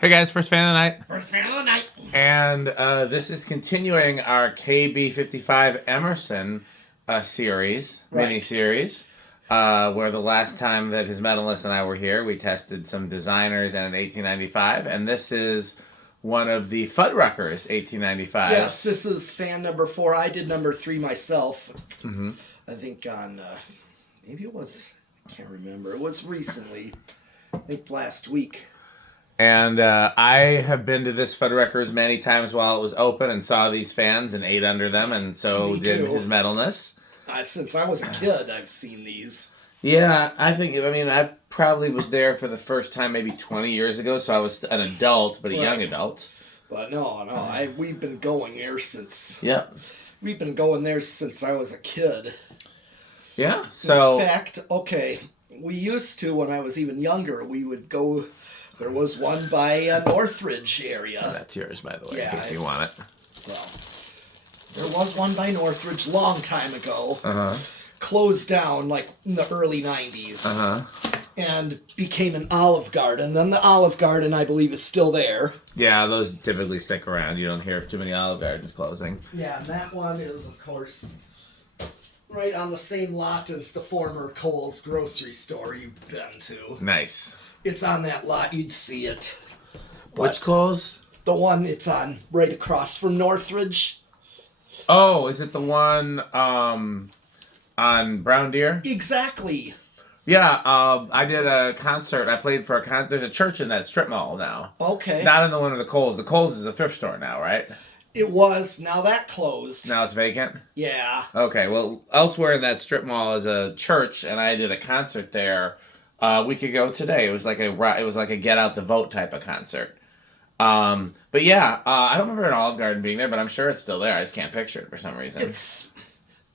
Hey guys, first fan of the night. First fan of the night. And this is continuing our KB55 Emerson series, mini-series, where the last time that his medalist and I were here, we tested some designers and an 1895, and this is one of the Fuddruckers 1895. Yes, this is fan number 4. I did number 3 myself. Mm-hmm. I think on, maybe it was, I can't remember. It was recently. I think last week. And I have been to this Fuddruckers many times while it was open and saw these fans and ate under them, and so did his METALNESS. Since I was a kid, I've seen these. Yeah, I probably was there for the first time maybe 20 years ago, so I was an adult, but a young adult. But no, we've been going there since... Yep. We've been going there since I was a kid. Yeah, so... In fact, okay, we used to, when I was even younger, we would go... There was one by Northridge area. That's yours, by the way, in case you want it. Well, there was one by Northridge long time ago. Uh-huh. Closed down, like, in the early 90s. Uh-huh. And became an Olive Garden. Then the Olive Garden, I believe, is still there. Yeah, those typically stick around. You don't hear of too many Olive Gardens closing. Yeah, and that one is, of course, right on the same lot as the former Kohl's grocery store you've been to. Nice. It's on that lot, you'd see it. Which Kohl's? The one it's on right across from Northridge. Oh, is it the one on Brown Deer? Exactly. Yeah, I did a concert. I played for there's a church in that strip mall now. Okay. Not in the one of the Kohl's. The Kohl's is a thrift store now, right? It was. Now that closed. Now it's vacant? Yeah. Okay, well, elsewhere in that strip mall is a church, and I did a concert there a week ago today. It was like a Get Out the Vote type of concert. But yeah, I don't remember an Olive Garden being there, but I'm sure it's still there. I just can't picture it for some reason. It's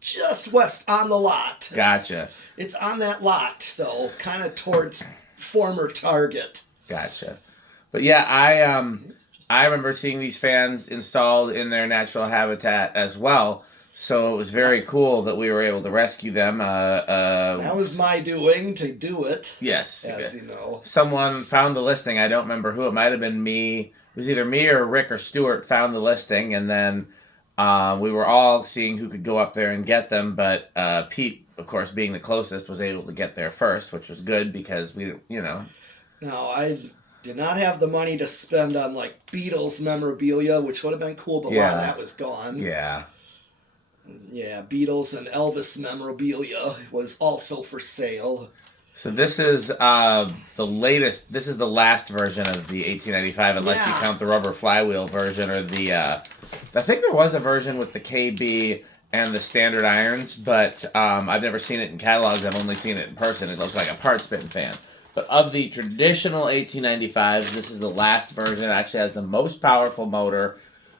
just west on the lot. Gotcha. It's on that lot, though, kind of towards former Target. Gotcha. But yeah, I remember seeing these fans installed in their natural habitat as well. So it was very cool that we were able to rescue them. That was my doing to do it. Yes. As you know. Someone found the listing. I don't remember who. It might have been me. It was either me or Rick or Stuart found the listing. And then we were all seeing who could go up there and get them. But Pete, of course, being the closest, was able to get there first, which was good because we. No, I did not have the money to spend on, like, Beatles memorabilia, which would have been cool, but a lot of that was gone. Yeah. Yeah, Beatles and Elvis memorabilia was also for sale. So this is the latest. This is the last version of the 1895, unless you count the rubber flywheel version or the. I think there was a version with the KB and the standard irons, but I've never seen it in catalogs. I've only seen it in person. It looks like a part spin fan. But of the traditional 1895s, this is the last version. It actually has the most powerful motor,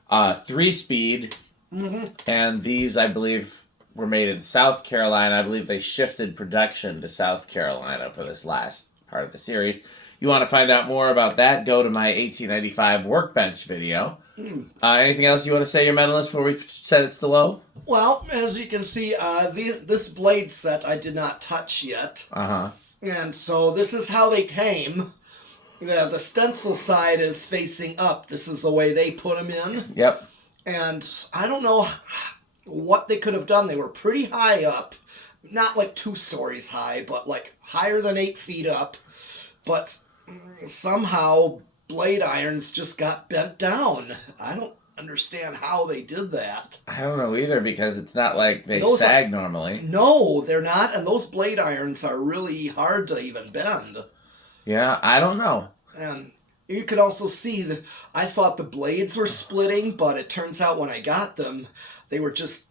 3-speed. Mm-hmm. And these, I believe, were made in South Carolina. I believe they shifted production to South Carolina for this last part of the series. You want to find out more about that, go to my 1895 workbench video. Anything else you want to say, your medalist, before we said it's the low? Well, as you can see, this blade set I did not touch yet. Uh-huh. And so this is how they came. The stencil side is facing up. This is the way they put them in. Yep. And I don't know what they could have done. They were pretty high up. Not like 2 stories high, but like higher than 8 feet up. But somehow blade irons just got bent down. I don't understand how they did that. I don't know either, because it's not like they sag normally. No, they're not. And those blade irons are really hard to even bend. Yeah, I don't know. And you could also see that I thought the blades were splitting, but it turns out when I got them, they were just,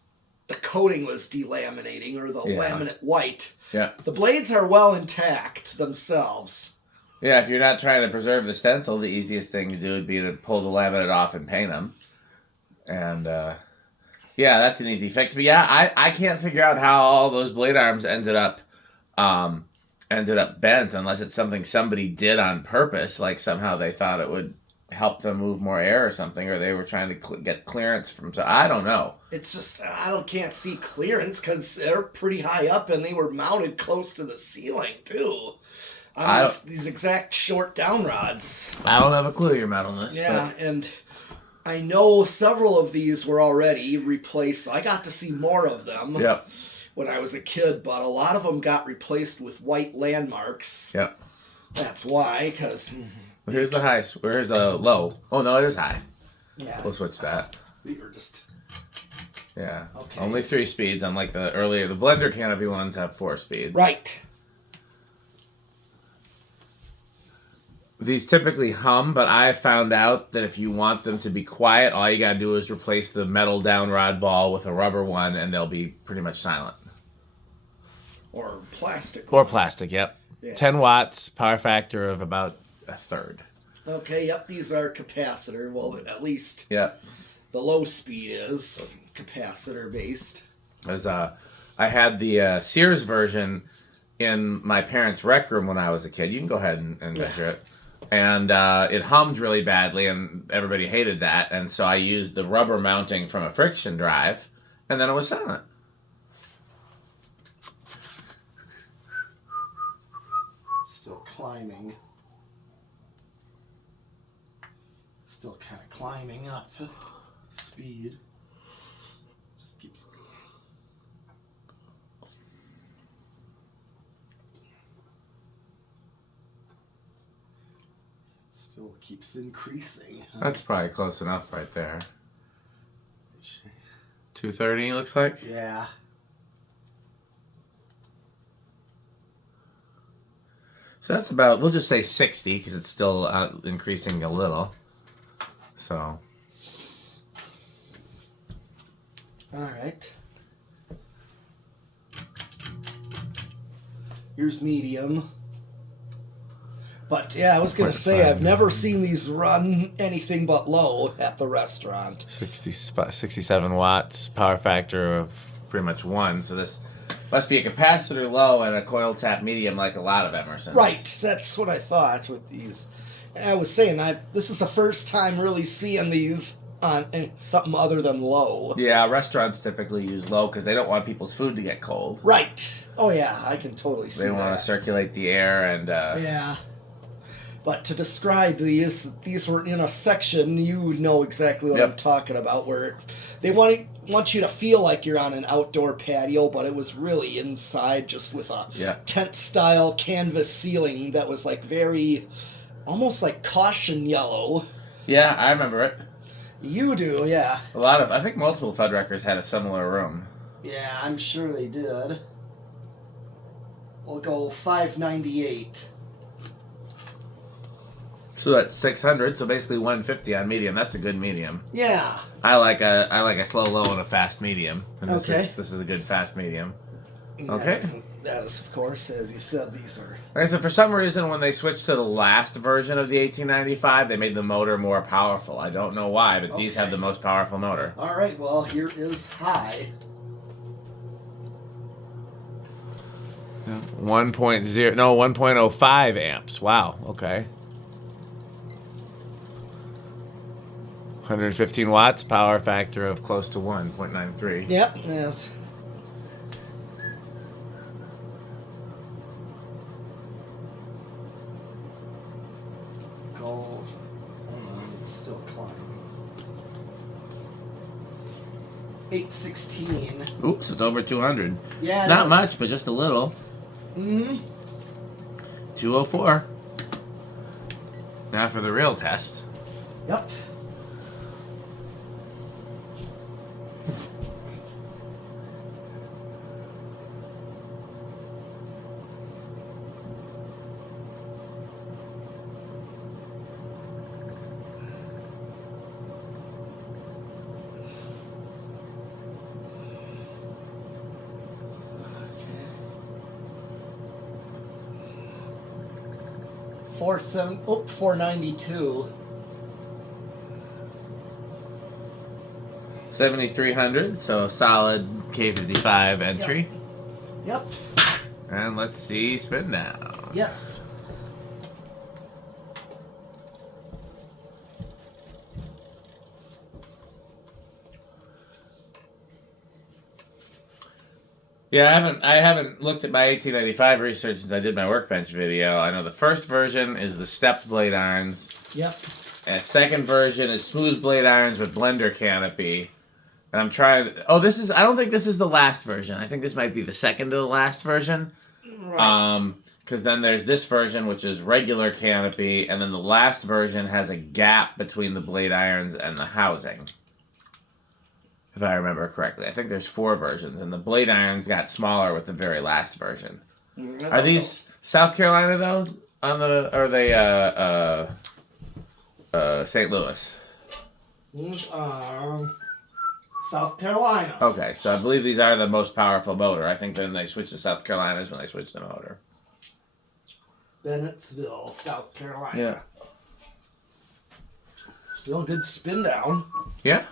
the coating was delaminating, or the laminate white. Yeah. The blades are well intact themselves. Yeah, if you're not trying to preserve the stencil, the easiest thing to do would be to pull the laminate off and paint them. And, yeah, that's an easy fix. But yeah, I can't figure out how all those blade arms ended up bent, unless it's something somebody did on purpose, like somehow they thought it would help them move more air or something, or they were trying to get clearance from. So I don't know. It's just can't see clearance because they're pretty high up and they were mounted close to the ceiling too. on these exact short down rods. I don't have a clue your metalness. Yeah, and I know several of these were already replaced. So I got to see more of them when I was a kid, but a lot of them got replaced with white landmarks. Yep. That's why, because... Here's the high. Where's the low? Oh, no, it is high. Yeah. We'll switch that. We were just... Yeah. Okay. Only 3 speeds, unlike the earlier. The blender canopy ones have 4 speeds. Right. These typically hum, but I found out that if you want them to be quiet, all you gotta do is replace the metal down rod ball with a rubber one, and they'll be pretty much silent. Or plastic. Or plastic, yep. Yeah. 10 watts, power factor of about a third. Okay, yep, these are capacitor. Well, at least the low speed is capacitor based. As I had the Sears version in my parents' rec room when I was a kid. You can go ahead and measure it. And it hummed really badly, and everybody hated that. And so I used the rubber mounting from a friction drive, and then it was silent. Still climbing. Still kind of climbing up. Speed. Just keeps... Still keeps increasing. That's probably close enough right there. 230 looks like? Yeah. So that's about, we'll just say 60 because it's still increasing a little. So. All right. Here's medium. But yeah, I was going to say, I've never seen these run anything but low at the restaurant. 67 watts, power factor of pretty much 1. So this must be a capacitor low and a coil tap medium like a lot of Emersons. Right, that's what I thought with these. I was saying, this is the first time really seeing these on something other than low. Yeah, restaurants typically use low because they don't want people's food to get cold. Right. Oh yeah, I can totally see that. They want to circulate the air and... Yeah. But to describe these were in a section, you would know exactly what I'm talking about, where they want you to feel like you're on an outdoor patio, but it was really inside, just with a tent-style canvas ceiling that was like very, almost like caution yellow. Yeah, I remember it. You do, yeah. I think multiple Fuddruckers had a similar room. Yeah, I'm sure they did. We'll go $598. So that's 600. So basically 150 on medium. That's a good medium. Yeah. I like a slow low and a fast medium. And this Okay. This is a good fast medium. Okay. That is, of course, as you said, these are... Like I said, for some reason, when they switched to the last version of the 1895, they made the motor more powerful. I don't know why, but these have the most powerful motor. All right, well, here is high. 1.05 amps. Wow. Okay. 115 watts, power factor of close to 1.93. Yep, yes. Go. It's still climbing. 816. Oops, it's over 200. Yeah, not much, but just a little. 204. Now for the real test. Yep. $492. 7,300, so a solid K55 entry. Yep. And let's see, spin down. Yes. Yeah, I haven't looked at my 1895 research since I did my workbench video. I know the first version is the stepped blade irons. Yep. And the second version is smooth blade irons with blender canopy. And I'm trying. Oh, I don't think this is the last version. I think this might be the second to the last version. Right. Because then there's this version, which is regular canopy, and then the last version has a gap between the blade irons and the housing. If I remember correctly. I think there's 4 versions, and the blade irons got smaller with the very last version. Are these South Carolina, though? Or are they St. Louis? These are South Carolina. Okay, so I believe these are the most powerful motor. I think then they switched to South Carolina's when they switched the motor. Bennettsville, South Carolina. Yeah. Still a good spin down. Yeah.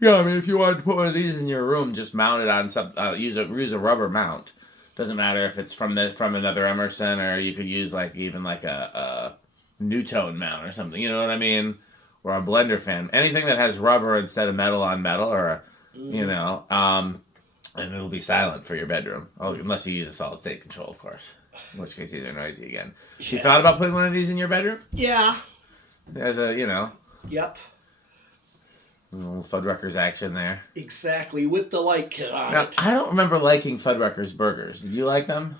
Yeah, I mean, if you wanted to put one of these in your room, just mount it on some. Use a rubber mount. Doesn't matter if it's from another Emerson, or you could use even a Newtone mount or something. You know what I mean? Or a blender fan. Anything that has rubber instead of metal on metal, or and it'll be silent for your bedroom. Oh, unless you use a solid state control, of course. In which case, these are noisy again. Yeah. You thought about putting one of these in your bedroom? Yeah. As a Yep. A little Fuddruckers action there. Exactly, with the light kit on now, it. I don't remember liking Fuddruckers burgers. Did you like them?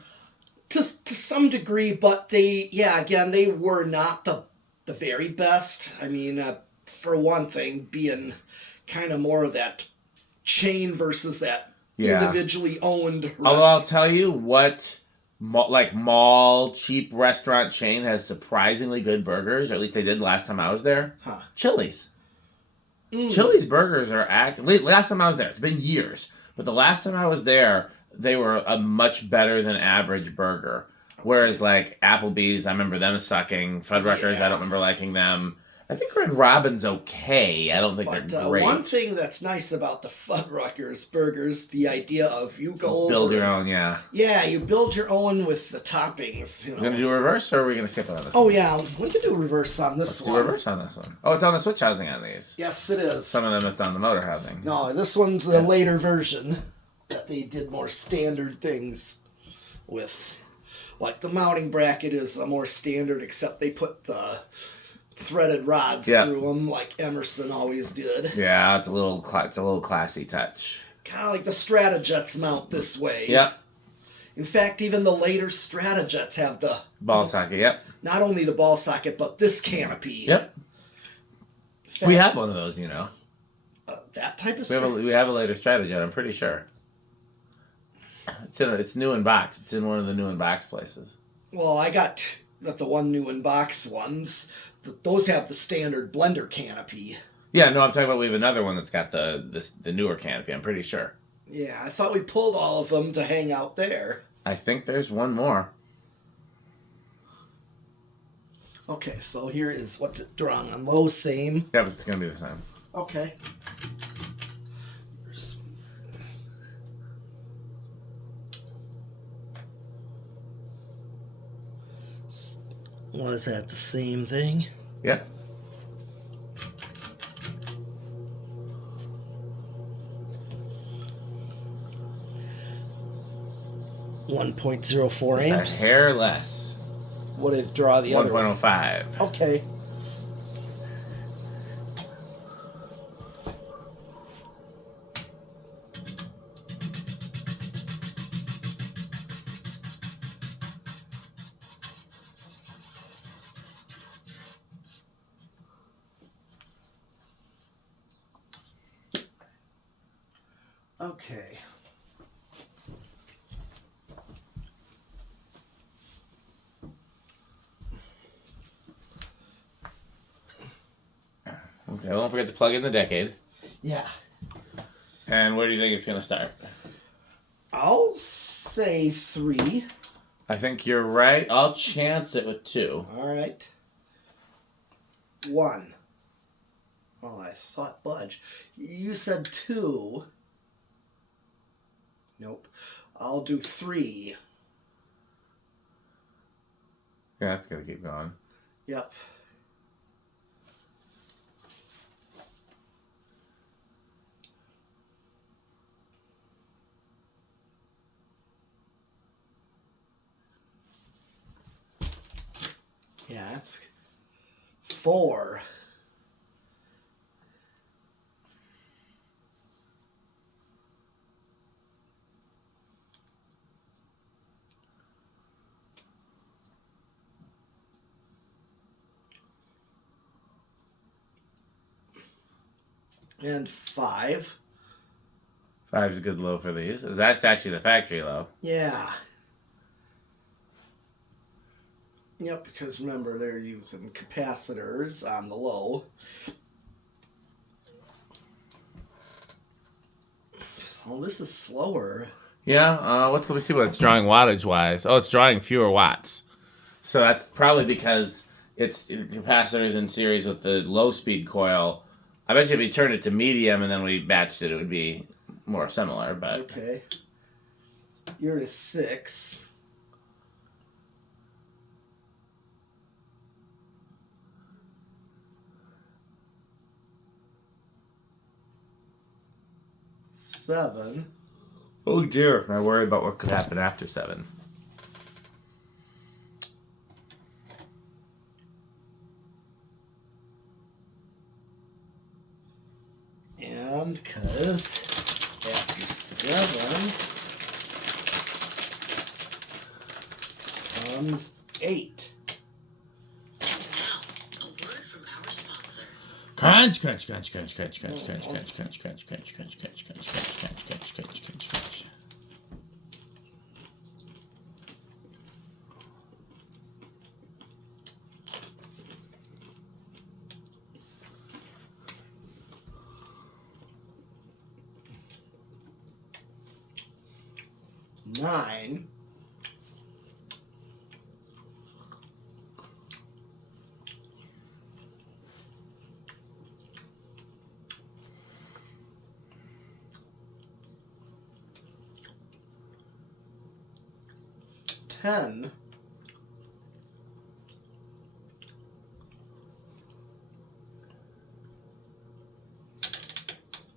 To some degree, but they were not the very best. I mean, for one thing, being kind of more of that chain versus that individually owned restaurant. Although I'll tell you what, mall, cheap restaurant chain has surprisingly good burgers, or at least they did last time I was there. Huh. Chili's. Chili's burgers are last time I was there. It's been years, but the last time I was there, they were a much better than average burger. Whereas Applebee's, I remember them sucking. Fuddruckers, I don't remember liking them. I think Red Robin's okay. I don't think they're great. One thing that's nice about the Fuddruckers burgers, the idea of you go build your own, yeah. Yeah, you build your own with the toppings. You know. We're gonna do a reverse, or are we gonna skip on this? Oh yeah, we can do a reverse on this one. Let's do a reverse on this one. Oh, it's on the switch housing on these. Yes, it is. Some of them it's on the motor housing. No, this one's a later version that they did more standard things with. Like the mounting bracket is a more standard, except they put the threaded rods through them, like Emerson always did. Yeah, it's a little classy touch. Kind of like the Stratojets mount this way. Yep. In fact, even the later Stratojets have the ball socket. Yep. Not only the ball socket, but this canopy. Yep. Fact, we have one of those, that type of we have a later Stratojet, I'm pretty sure. It's new in box. It's in one of the new in box places. Well, I got the one new in box ones. Those have the standard blender canopy. Yeah, no, I'm talking about we have another one that's got the newer canopy, I'm pretty sure. Yeah, I thought we pulled all of them to hang out there. I think there's one more. Okay, so here is what's it drawn on low, same. Yeah, but it's going to be the same. Okay. Was that the same thing? Yeah. .04 amps. A hair less. What did it draw the other one? 1.05. Okay. Okay. Okay, well, don't forget to plug in the decade. Yeah. And where do you think it's going to start? I'll say 3. I think you're right. I'll chance it with 2. All right. 1. Oh, I saw it budge. You said 2. Nope. I'll do 3. Yeah, that's going to keep going. Yep. Yeah, that's 4. And 5. 5 is a good low for these. That's actually the factory low. Yeah. Yep, because remember they're using capacitors on the low. Oh, this is slower. Yeah, let me see what it's drawing wattage wise. Oh, it's drawing fewer watts. So that's probably because it's capacitors in series with the low speed coil. I bet you if we turned it to medium and then we batched it, it would be more similar. But okay, yours is 6. Seven. Oh dear, I worry about what could happen after 7. And because after 7 comes 8. Crunch, crunch, crunch, crunch, crunch, crunch, crunch, crunch, crunch, crunch, crunch, crunch, crunch, crunch, crunch, crunch, crunch, crunch, crunch, crunch. Nine. Ten.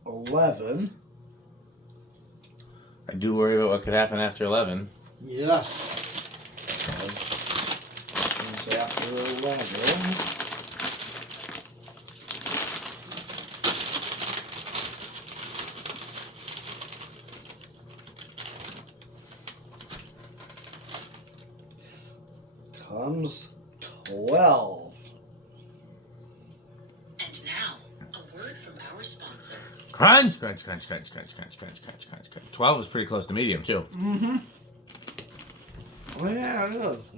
11. I do worry about what could happen after 11. Yes. And after 11. Comes 12. And now, a word from our sponsor. Crunch, crunch, crunch, crunch, crunch, crunch, crunch, crunch, crunch, crunch. 12 is pretty close to medium, too. Mm-hmm. Oh, yeah, it is.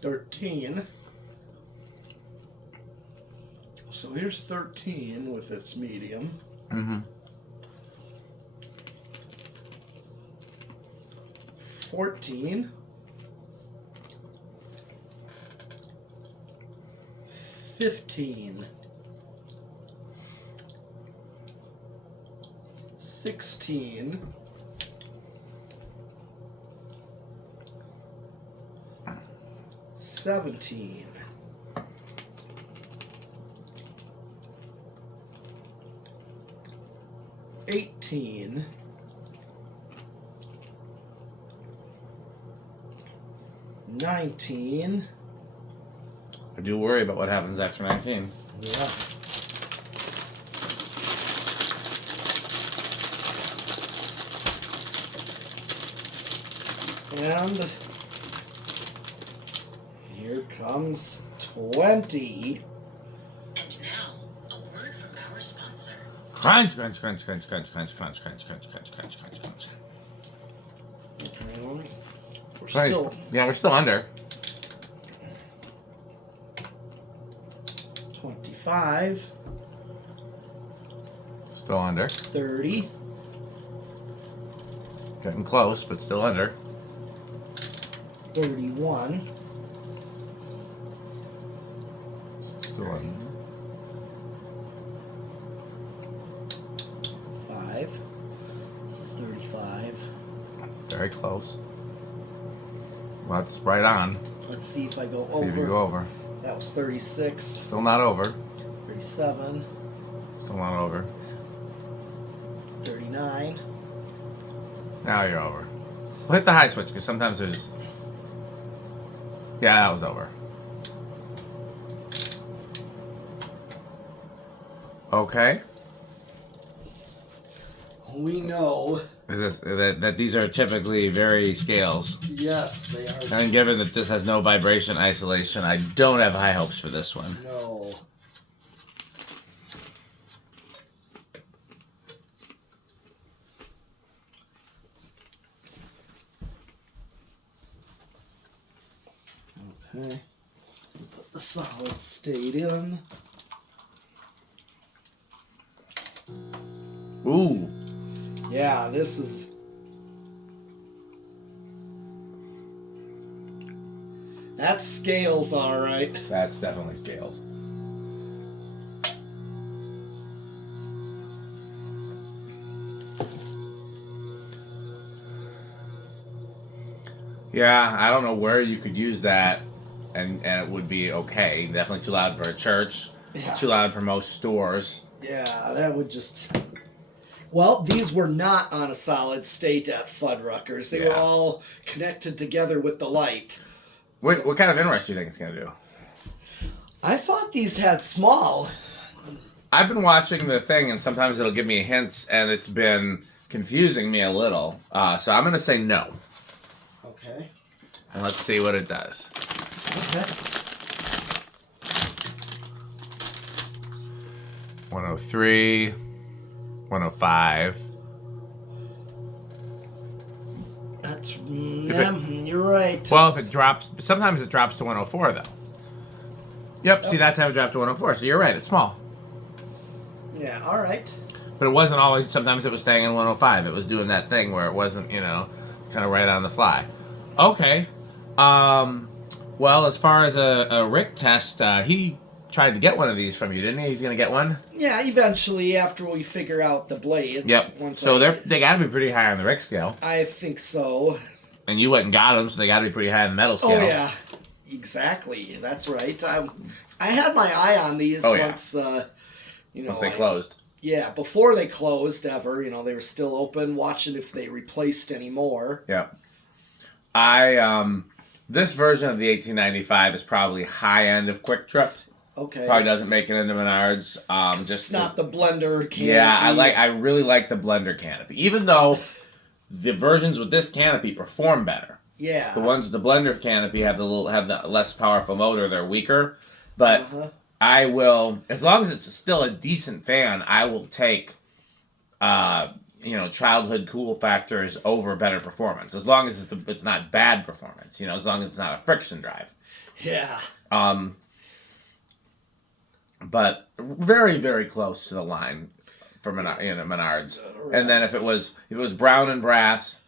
$13. So here's 13 with its medium. Mm-hmm. 14. 15. 16. 17. 18. 19. I do worry about what happens after 19. Yes. And here comes 20. And now, a word from our sponsor. Crunch, crunch, crunch, crunch, crunch, crunch, crunch, crunch, crunch, crunch, crunch, crunch, crunch. We're still, Yeah, we're still under. 25. Still under. 30. Getting close, but still under. 31. Still under. 5. This is 35. Very close. Well, that's right on. Let's see if I go See over. if you go over. That was 36. Still not over. 37. Still not over. 39. Now you're over. We'll hit the high switch because sometimes there's. Yeah, that was over. Okay. We know. Is this that these are typically very scales? Yes, they are. And given that this has no vibration isolation, I don't have high hopes for this one. No. Okay. Put the solid state in. Ooh. Yeah, this is. That's scales, all right. That's definitely scales. Yeah, I don't know where you could use that and it would be okay. Definitely too loud for a church. Yeah. Too loud for most stores. Yeah, that would just. Well, these were not on a solid state at Fuddruckers. They were all connected together with the light. What kind of interest do you think it's going to do? I thought these had small. I've been watching the thing, and sometimes it'll give me hints, and it's been confusing me a little. So I'm going to say no. Okay. And let's see what it does. Okay. 103, 105. That's you're right. Well, if it drops, sometimes it drops to 104 though. Yep. See, that's how it dropped to 104. So you're right. It's small. Yeah. All right. But it wasn't always. Sometimes it was staying in 105. It was doing that thing where it wasn't, kind of right on the fly. Okay. Well, as far as a Rick test, he tried to get one of these from you, didn't he? He's gonna get one. Yeah. Eventually, after we figure out the blades. Yep. So they got to be pretty high on the Rick scale. I think so. And you went and got them, so they got to be pretty high on the metal scale. Oh yeah. Exactly. That's right. I had my eye on these once. Once they closed. Yeah, before they closed ever, they were still open, watching if they replaced any more. Yeah. This version of the 1895 is probably high end of Quick Trip. Okay. Probably doesn't make it into Menards. It's not the blender canopy. Yeah, I really like the blender canopy, even though the versions with this canopy perform better. Yeah. The ones with the blender canopy have the less powerful motor. They're weaker, but I will, as long as it's still a decent fan, I will take, childhood cool factors over better performance. As long as it's not bad performance. As long as it's not a friction drive. Yeah. But very, very close to the line for Menards. Right. And then if it was brown and brass,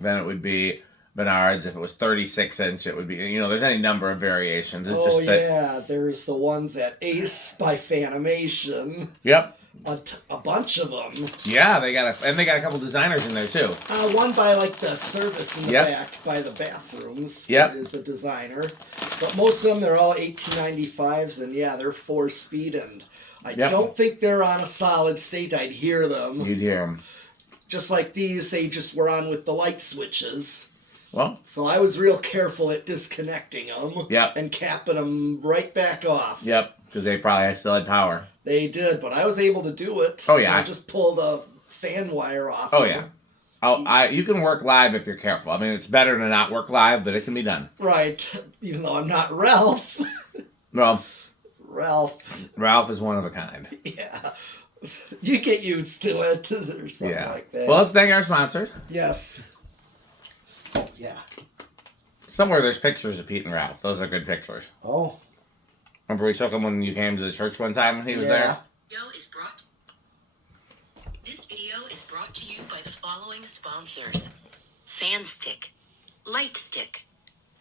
then it would be Menards. If it was 36-inch, it would be, there's any number of variations. It's there's the ones at Ace by Fanimation. Yep. A bunch of them. Yeah, they got a couple designers in there too. One by the service in the back by the bathrooms. Yep. Is a designer. But most of them, they're all 1895s, and they're 4-speed, and I don't think they're on a solid state. I'd hear them. You'd hear them. Just like these, they just were on with the light switches. Well. So I was real careful at disconnecting them. Yep. And capping them right back off. Yep, because they probably still had power. They did, but I was able to do it. Oh, yeah. I just pull the fan wire off. Oh, yeah. You can work live if you're careful. I mean, it's better to not work live, but it can be done. Right. Even though I'm not Ralph. Well, Ralph is one of a kind. Yeah. You get used to it or something like that. Well, let's thank our sponsors. Yes. Yeah. Somewhere there's pictures of Pete and Ralph. Those are good pictures. Oh. Remember we took him when you came to the church one time when he was there? This video is brought to you by the following sponsors: Sandstick, Lightstick,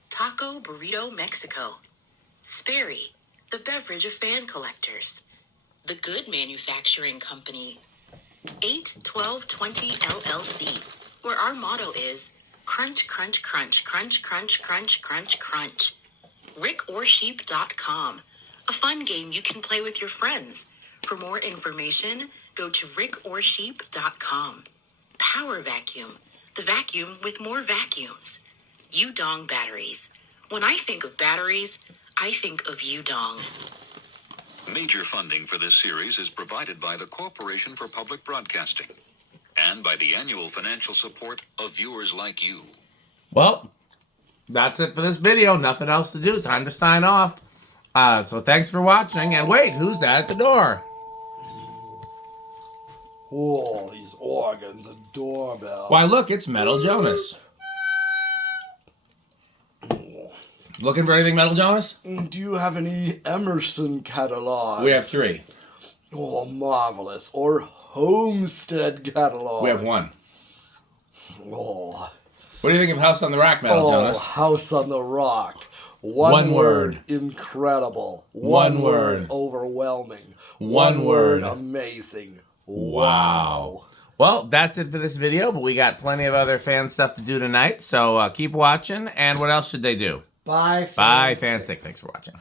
Taco Burrito Mexico, Sperry, the beverage of fan collectors, The Good Manufacturing Company, 81220 LLC, where our motto is crunch, crunch, crunch, crunch, crunch, crunch, crunch, crunch. RickOrSheep.com, a fun game you can play with your friends. For more information, go to RickOrSheep.com. Power Vacuum, The vacuum with more vacuums. Udong batteries. When I think of batteries, I think of Udong. Major funding for this series is provided by the Corporation for Public Broadcasting and by the annual financial support of viewers like you. Well, that's it for this video. Nothing else to do. Time to sign off. So thanks for watching. And wait, who's that at the door? Oh, these organs, a doorbell. Why, look, it's Metal Jonas. Looking for anything, Metal Jonas? Do you have any Emerson catalogs? We have 3. Oh, marvelous. Or Homestead catalogs? We have 1. Oh. What do you think of House on the Rock, Metal Jonas? House on the Rock. One word. Incredible. One word. Overwhelming. One word. Amazing. Wow. Well, that's it for this video, but we got plenty of other fan stuff to do tonight, so keep watching. And what else should they do? Bye, Bye, Fanstick. Thanks for watching.